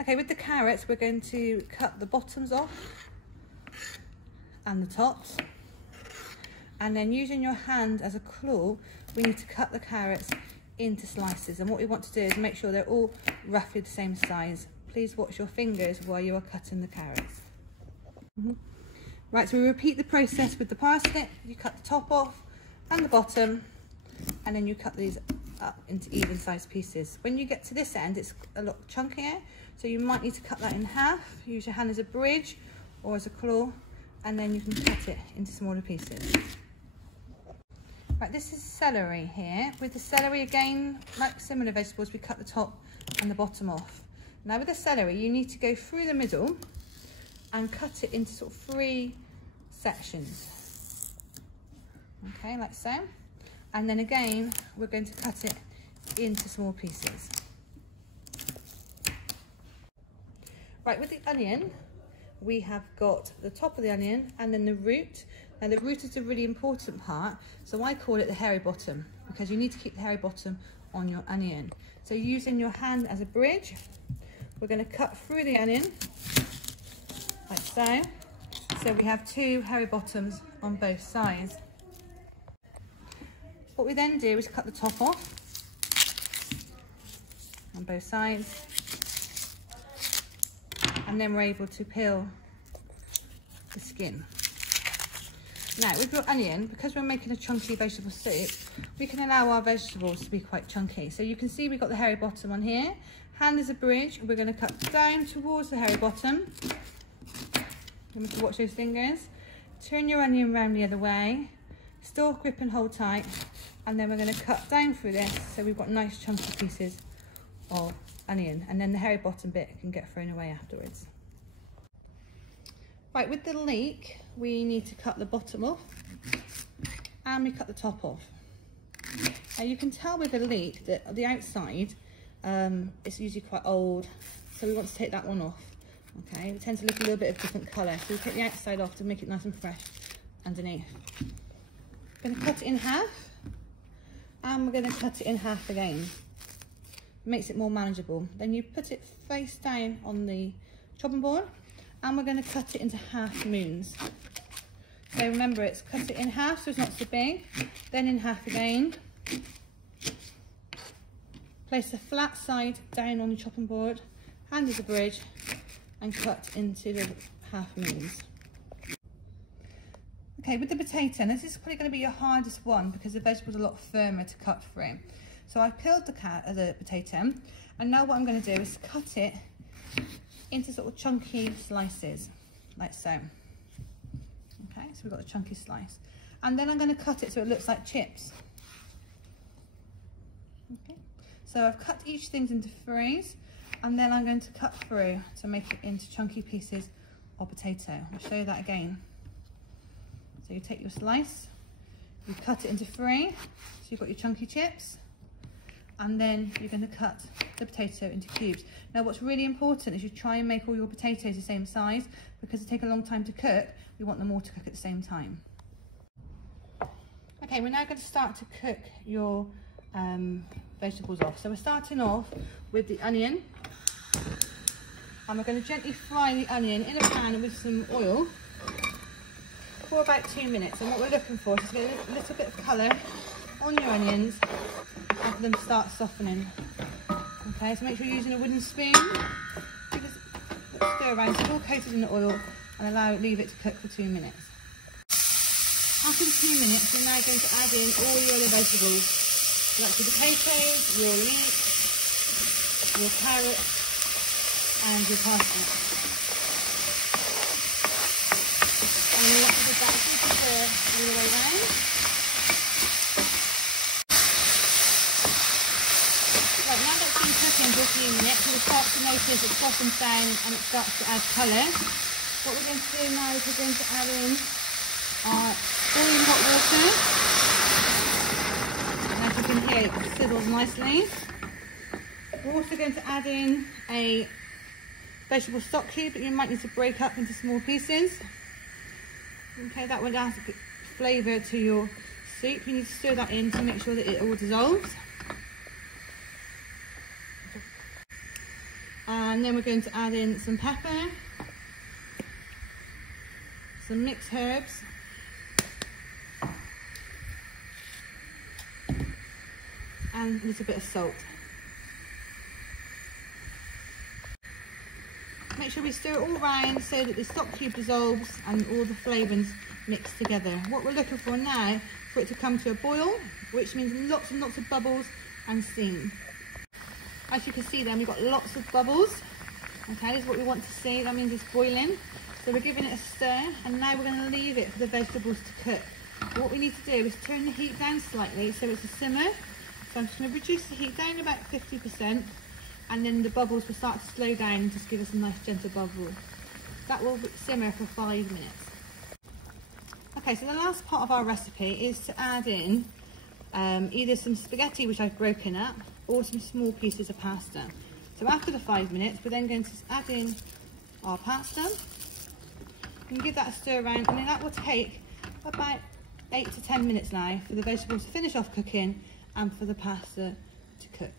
Okay, with the carrots, we're going to cut the bottoms off and the tops. And then using your hand as a claw, we need to cut the carrots into slices. And what we want to do is make sure they're all roughly the same size. Please watch your fingers while you are cutting the carrots. Right, so we repeat the process with the parsnip. You cut the top off and the bottom, and then you cut these up into even sized pieces. When you get to this end, it's a lot chunkier, so you might need to cut that in half. Use your hand as a bridge or as a claw, and then you can cut it into smaller pieces. Right, this is celery here. With the celery, again, like similar vegetables, we cut the top and the bottom off. Now with the celery, you need to go through the middle and cut it into sort of 3 sections. Okay, like so. And then again, we're going to cut it into small pieces. Right, with the onion, we have got the top of the onion and then the root. Now the root is a really important part, so I call it the hairy bottom, because you need to keep the hairy bottom on your onion. So using your hand as a bridge, we're going to cut through the onion, like so. So we have 2 hairy bottoms on both sides. What we then do is cut the top off on both sides, and then we're able to peel the skin. Now with your onion, because we're making a chunky vegetable soup, we can allow our vegetables to be quite chunky. So you can see we've got the hairy bottom on here. Hand is a bridge, we're going to cut down towards the hairy bottom. Remember to watch those fingers. Turn your onion around the other way, still grip and hold tight, and then we're going to cut down through this so we've got nice chunky pieces of onion, and then the hairy bottom bit can get thrown away afterwards. Right, with the leek, we need to cut the bottom off and we cut the top off. Now you can tell with the leek that the outside, it's usually quite old, so we want to take that one off. Okay, it tends to look a little bit of different colour, so we take the outside off to make it nice and fresh underneath. We're going to cut it in half, and we're going to cut it in half again. It makes it more manageable. Then you put it face down on the chopping board, and we're going to cut it into half moons. So remember, it's cut it in half so it's not so big, then in half again. Place the flat side down on the chopping board, hand as a bridge, and cut into the half moons. Okay, with the potato, and this is probably going to be your hardest one because the vegetable's a lot firmer to cut through. So I've peeled the potato, and now what I'm going to do is cut it into sort of chunky slices, like so. Okay, so we've got a chunky slice. And then I'm going to cut it so it looks like chips. Okay, so I've cut each thing into 3s, and then I'm going to cut through to make it into chunky pieces of potato. I'll show you that again. So you take your slice, you cut it into 3, so you've got your chunky chips, and then you're going to cut the potato into cubes. Now what's really important is you try and make all your potatoes the same size, because they take a long time to cook. We want them all to cook at the same time. Okay, we're now going to start to cook your vegetables off. So we're starting off with the onion, and we're going to gently fry the onion in a pan with some oil for about 2 minutes. And what we're looking for is to get a little bit of colour on your onions and for them to start softening. Okay, so make sure you're using a wooden spoon. Just stir around, it's all coated in the oil, and leave it to cook for 2 minutes. After the 2 minutes, you're now going to add in all your other vegetables, like your potatoes, your leek, your carrots, and your parsnip. And you want to put that all the way around. Right, now that's been cooking for a few minutes, you'll start to notice it softens down and it starts to add colour. What we're going to do now is we're going to add in our boiling hot water. And as you can hear, it sizzles nicely. We're also going to add in a vegetable stock cube that you might need to break up into small pieces. Okay, that will add flavour to your soup. You need to stir that in to make sure that it all dissolves. And then we're going to add in some pepper, some mixed herbs, and a little bit of salt. Make sure we stir it all round so that the stock cube dissolves and all the flavourings mix together. What we're looking for now is for it to come to a boil, which means lots and lots of bubbles and steam. As you can see then, we've got lots of bubbles. Okay, this is what we want to see. That means it's boiling. So we're giving it a stir, and now we're going to leave it for the vegetables to cook. What we need to do is turn the heat down slightly so it's a simmer. So I'm just going to reduce the heat down about 50%, and then the bubbles will start to slow down and just give us a nice gentle bubble. That will simmer for 5 minutes. Okay, so the last part of our recipe is to add in either some spaghetti, which I've broken up, or some small pieces of pasta. So after the 5 minutes, we're then going to add in our pasta and give that a stir around, and then that will take about 8 to 10 minutes now for the vegetables to finish off cooking and for the pasta to cook.